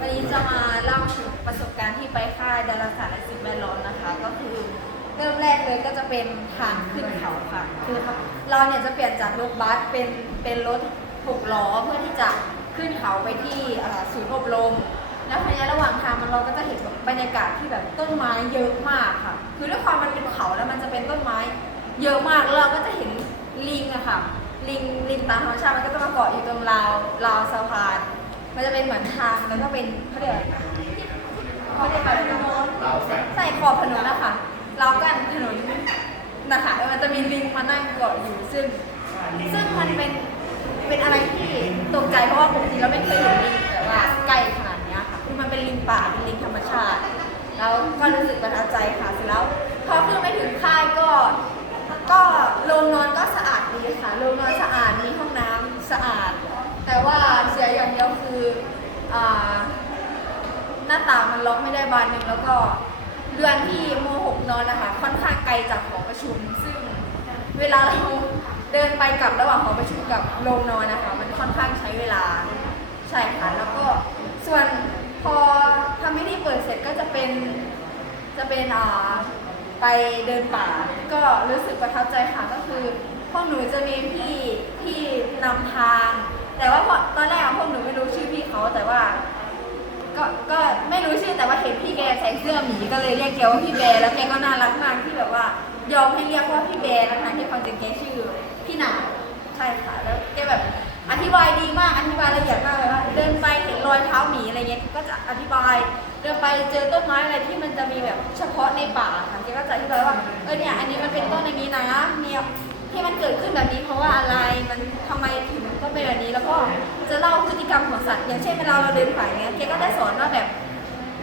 วันนี้จะมาเล่าถึงประสบการณ์ที่ไปค่ายดาราศาสตร์และสิ่งแวดล้อมนะคะ ก็คือเริ่มแรกเลยก็จะเป็นทางขึ้นเขาค่ะ คือเราเนี่ยจะเปลี่ยนจากรถบัสเป็นเป็นรถหกล้อเพื่อที่จะขึ้นเขาไปที่ศูนย์อบรม แล้วทีนี้ระหว่างทางมันเราก็จะเห็นแบบบรรยากาศที่แบบต้นไม้เยอะมากค่ะ คือด้วยความมันเป็นเขาแล้วมันจะเป็นต้นไม้เยอะมากแล้วเราก็จะเห็นลิงอะค่ะลิงลิงตามธรรมชาติมันก็จะมาเกาะอยู่ตรงราวราวสะพาน มันจะเป็นเหมือนทางแล้วก็เป็นเขาเรียกอะไรนะเขาเรียกอะไรนะใส่ขอบถนนนะคะรากันถนนนะคะแล้วมันจะมีลิงมานั่งเกาะอยู่ซึ่ง ซึ่งมันเป็นเป็นอะไรที่ตกใจเพราะว่าปกติเราไม่เคยเห็นลิงแบบว่าใกล้ขนาดนี้ค่ะคือมันเป็นลิงป่าเป็นลิงธรรมชาติ แล้วก็รู้สึกประทับใจค่ะเสร็จแล้วพอขึ้นไปถึงค่ายก็ก็โรงนอนก็สะอาดดีค่ะโรงนอนสะอาดมีห้องน้ำสะอาด แต่ว่า เดียวคืออ่าหน้าต่างมันล็อกไม่ได้บานหนึ่งแล้วก็เรือนที่โมหกนอนนะคะค่อนข้างไกลจากหอประชุม ซึ่งเวลาเราเดินไปกลับระหว่างหอประชุมกับโรงนอนนะคะ มันค่อนข้างใช้เวลาใช่ค่ะแล้วก็ส่วนพอทำพิธีเปิดเสร็จก็จะเป็นจะเป็นอ่าไปเดินป่า ก็รู้สึกประทับใจค่ะก็คือพวกหนูจะมีพี่พี่นำทาง แต่ว่าพอตอนแรกอะพวกหนูไม่รู้ชื่อพี่เขาแต่ว่า ก็ก็ไม่รู้ชื่อแต่ว่าเห็นพี่แกใส่เสื้อหมีก็เลยเรียกแกว่าพี่แบร์แล้วแกก็น่ารักมากที่แบบว่ายอมให้เรียกว่าพี่แบร์นะคะที่ความจริงแกชื่อพี่หนาวใช่ค่ะแล้วแกแบบอธิบายดีมากอธิบายละเอียดมากเลยว่าเดินไปเห็นรอยเท้าหมีอะไรเงี้ยก็จะอธิบายเดินไปเจอต้นไม้อะไรที่มันจะมีแบบเฉพาะในป่าค่ะแกก็จะอธิบายว่าเออเนี่ยอันนี้มันเป็นต้นอย่างนี้นะมี ที่มันเกิดขึ้นแบบนี้เพราะว่าอะไรมันทำไมถึงต้องเป็นแบบนี้แล้วก็จะเล่าพฤติกรรมของสัตว์อย่างเช่นเวลาเราเดินผ่านเงี้ยแกก็ได้สอนว่าแบบ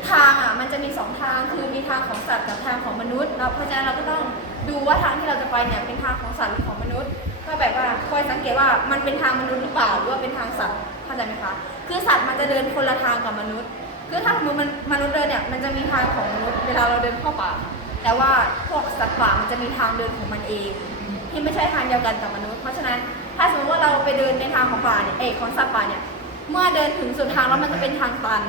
ทางอะมันจะมีสองทางคือมีทางของสัตว์กับทางของมนุษย์เราเพราะฉะนั้นเราก็ต้องดูว่าทางที่เราจะไปเนี่ยเป็นทางของสัตว์หรือของมนุษย์ ก็แบบว่าคอยสังเกตว่ามันเป็นทางมนุษย์หรือเปล่าหรือว่าเป็นทางสัตว์เข้าใจไหมคะคือสัตว์มันจะเดินคนละทางกับมนุษย์ คือถ้าสมมติมันมนุษย์เดินเนี่ยมันจะมีทางของมนุษย์เวลาเราเดินเข้าป่า แต่ว่าพวกสัตว์ป่ามันจะมีทางเดินของมันเอง ที่ไม่ใช่ทางเดียวกันกับมนุษย์ เพราะฉะนั้นถ้าสมมติว่าเราไปเดินในทางของป่าเนี่ยเอกของสัตว์ป่าเนี่ยเมื่อเดินถึงสุดทางแล้วมันจะเป็นทางตัน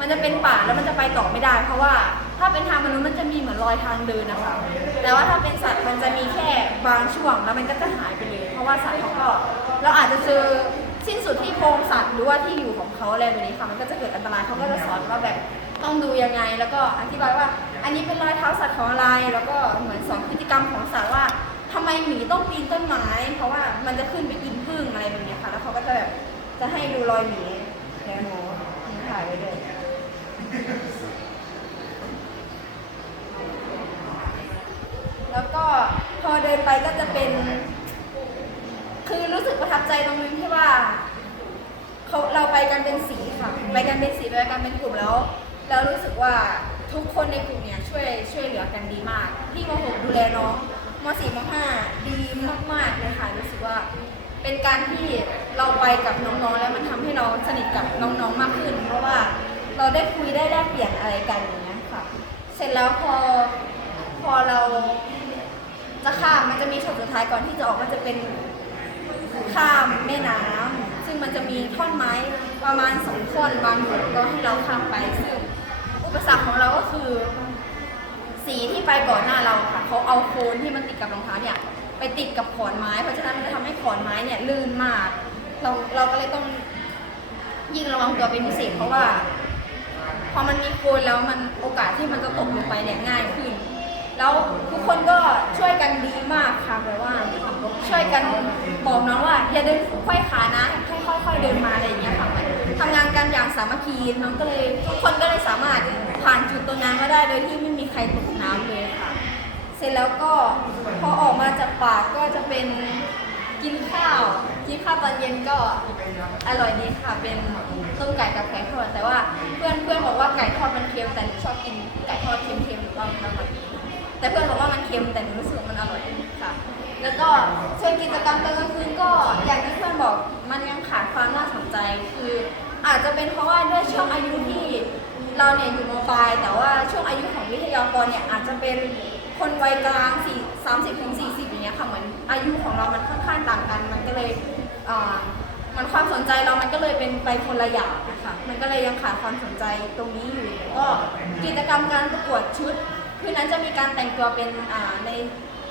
มันจะเป็นป่าแล้วมันจะไปต่อไม่ได้ เพราะว่าถ้าเป็นทางมนุษย์มันจะมีเหมือนรอยทางเดินนะคะแต่ว่าถ้าเป็นสัตว์มันจะมีแค่บางช่วงแล้วมันก็จะหายไปเลย เพราะว่าสัตว์เขาก็เราอาจจะเจอสิ้นสุดที่โพรงสัตว์หรือว่าที่อยู่ของเขาอะไรแบบนี้ค่ะมันก็จะเกิดอันตรายเขาก็จะสอนว่าแบบต้องดูยังไง แล้วก็อธิบายว่า อันนี้เป็นรอยเท้าสัตว์ของอะไรแล้วก็ มหมีต้องปีนต้นไม้ เพราะว่ามันจะขึ้นไปกินผึ้งอะไรแบบนี้ค่ะ แล้วเขาก็จะแบบจะให้ดูรอยหมีแล้โมถ่ายไว้เลยแล้วก็พอเดินไปก็จะเป็น คือรู้สึกประทับใจตรงนึงที่ว่าเขาเราไปกันเป็นสีค่ะไปกันเป็นสีไปกันเป็นกลุ่มแล้วแล้วรู้สึกว่าทุกคนในกลุ่มเนี่ยช่วยช่วยเหลือกันดีมากที่โมหกดูแลน้อง มสี่มห้าดีมากๆเลยค่ะรู้สึกว่า เป็นการที่เราไปกับน้องๆ แล้วมันทำให้เราสนิทกับน้องๆมากขึ้น เพราะว่าเราได้คุยได้แลกเปลี่ยนอะไรกันอย่างเงี้ยค่ะ เสร็จแล้วพอพอเราจะข้ามมันจะมีช็อตสุดท้ายก่อนที่จะออกก็จะเป็นข้ามแม่น้ำซึ่งมันจะมีท่อนไม้ประมาณสองท่อนวางอยู่ก็ให้เราข้ามไปซึ่งอุปสรรคของเราก็คือ สีที่ไปก่อนหน้า ค่ะเขาเอาโคนที่มันติดกับรองเท้าเนี่ยไปติดกับขอนไม้ เพราะฉะนั้นมันจะทำให้ขอนไม้เนี่ยลื่นมาก เราเราก็เลยต้องยิ่งระวังตัวเป็นพิเศษเพราะว่า พอมันมีโคนแล้วมันโอกาสที่มันจะตกลงไปเนี่ยง่ายขึ้น แล้วทุกคนก็ช่วยกันดีมากค่ะแบบว่าช่วยกันบอกน้องว่า อย่าเดินค่อยขานะให้ค่อยๆเดินมาอะไรอย่างเงี้ยค่ะทำงานกันอย่างสามัคคีน้องก็เลยทุกคนก็เลยสามารถผ่านจุดตรงนั้นมาได้โดยที่ไม่มีใครตกน้ำเลยค่ะ เสร็จแล้วก็พอออกมาจากป่าก็จะเป็นกินข้าวกินข้าวตอนเย็นก็อร่อยดีค่ะ เป็นต้มไก่กับไก่ทอดแต่ว่าเพื่อนเพื่อนบอกว่าไก่ทอดมันเค็มแต่หนูชอบกินไก่ทอดเค็มๆหรือว่าประมาณนี้แต่เพื่อนบอกว่ามันเค็มแต่หนูรู้สึกมันอร่อยค่ะ แล้วก็ส่วนกิจกรรมตอนกลางคืนก็อย่างที่เพื่อนบอกมันยังขาดความน่าสนใจ คืออาจจะเป็นเพราะว่าด้วยช่วงอายุที่เราเนี่ยอยู่มปลายแต่ว่าช่วงอายุของวิทยากรเนี่ยอาจจะเป็น คนวัยกลางสี่สามสิบถึงสี่สิบอย่างเงี้ยค่ะเหมือนอายุของเรามันค่อนข้างต่างกัน มันก็เลยมันความสนใจเรามันก็เลยเป็นไปคนละอย่างนะคะมันก็เลยยังขาดความสนใจตรงนี้อยู่ ก็กิจกรรมการประกวดชุด คืนนั้นจะมีการแต่งตัวเป็นใน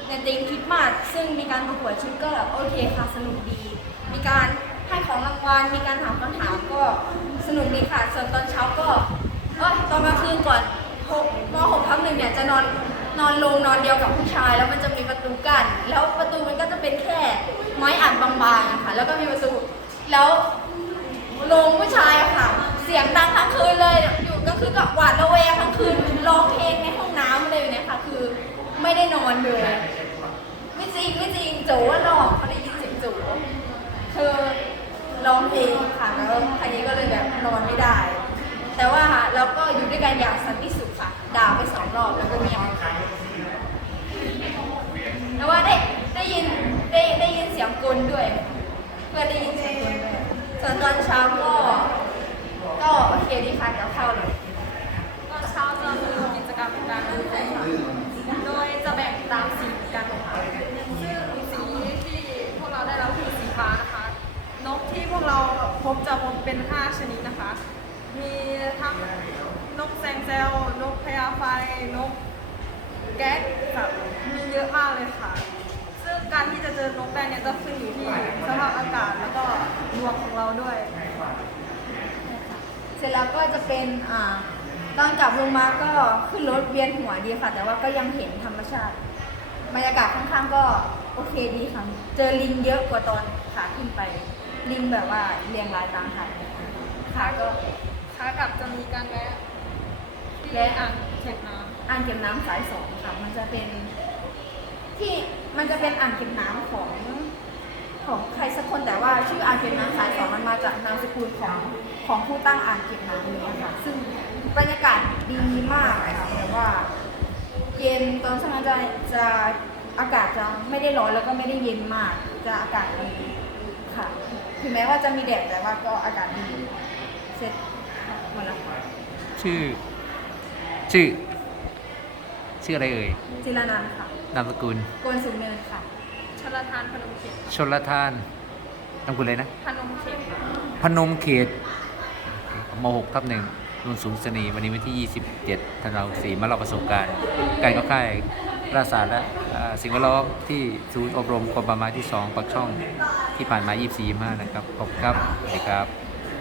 ในธีมคริสต์มาสซึ่งมีการประกวดชุดก็แบบโอเคค่ะสนุกดี มีการให้ของรางวัลมีการถามคำถามก็สนุกดีค่ะ ส่วนตอนเช้าก็ตอนกลางคืนก่อนหกมหกทับหนึ่งเนี่ยจะนอน นอนลงนอนเดียวกับผู้ชายแล้วมันจะมีประตูกั้นแล้วประตูมันก็จะเป็นแค่ไม้อัดบางๆอะค่ะ แล้วก็มีประตูแล้วโรงผู้ชายอะค่ะ เสียงดังทั้งคืนเลย อยู่ก็คือกับหวาดระแวงทั้งคืนร้องเพลงในห้องน้ำอะไรอย่างเงี้ยค่ะ คือไม่ได้นอนเลยไม่จริงไม่จริงโจว่าร้องเขาได้ยินเสียงโจคือร้องเพลงค่ะแล้วคันนี้ก็เลยแบบนอนไม่ได้ แต่ว่าเราก็อยู่ด้วยกันอย่างสันติสุขค่ะ ด่าไปสองรอบแล้วก็เงียบแต่ว่าได้ได้ยินได้ได้ยินเสียงกลด้วย เพื่อนได้ยินเสียงกลด้วยส่วนตอนเช้าก็ก็โอเคดีค่ะเดี๋ยวเข้าเลยตอนเช้าจะมีกิจกรรมการดูค่ะโดยจะแบ่งตามสีกันค่ะซึ่งสีที่พวกเราได้รับคือสีฟ้านะคะ นกที่พวกเราพบจะพบเป็น 5 ชนิดนะคะ มีทั้ง นกแซงแซวนกพญาไฟ นกแก๊กแบบมีเยอะมากเลยค่ะ ซึ่งการที่จะเจอนกได้เนี่ยจะขึ้นอยู่ที่สภาพอากาศแล้วก็ดวงของเราด้วย เสร็จแล้วก็จะเป็นอ่าตอนกลับลงมาก็ขึ้นรถเวียนหัวดีค่ะ แต่ว่าก็ยังเห็นธรรมชาติบรรยากาศข้างๆก็โอเคดีค่ะ เจอลิงเยอะกว่าตอนขาขึ้นไป ลิงแบบว่าเรียงรายตามค่ะขาก็ขากลับจะมีการแวะที่ แวะอ่างเก็บน้ำอ่างเก็บน้ำสายสองค่ะ มันจะเป็น ที่มันจะเป็นอ่างเก็บน้ำของ ของใครสักคนแต่ว่าชื่ออ่างเก็บน้ำสายสองมันมาจากนามสกุลของของผู้ตั้งอ่างเก็บน้ำนี้ค่ะ ซึ่งบรรยากาศดีมากค่ะแบบว่า เย็นตอนช่วงนั้นจะจะอากาศจะไม่ได้ร้อนแล้วก็ไม่ได้เย็นมาก จะอากาศดีค่ะ ถึงแม้ว่าจะมีแดดแต่ว่าก็อากาศดีเสร็จหมดแล้วค่ะ ชื่อ ชื่อ ชื่ออะไรเอ่ยจิรนันท์ค่ะนามสกุลโกนสูงเนินค่ะ ชลทานพนมเขตชนละทานนามสกุลเลยนะ พนมเขตพนมเขตม6ทับหนึ่งนุ่นสูงเสนีวันนี้วันที่ 27ธันวาคม4มาเล่าประสบการณ์ การเข้าค่ายราศาสตร์และเอ่อสิ่งแวดล้อมที่ศูนย์อบรมกรมป่าไม้ที่ 2 ปักช่องที่ผ่านมา 24 25นะครับ ขอบคุณครับ สวัสดีครับ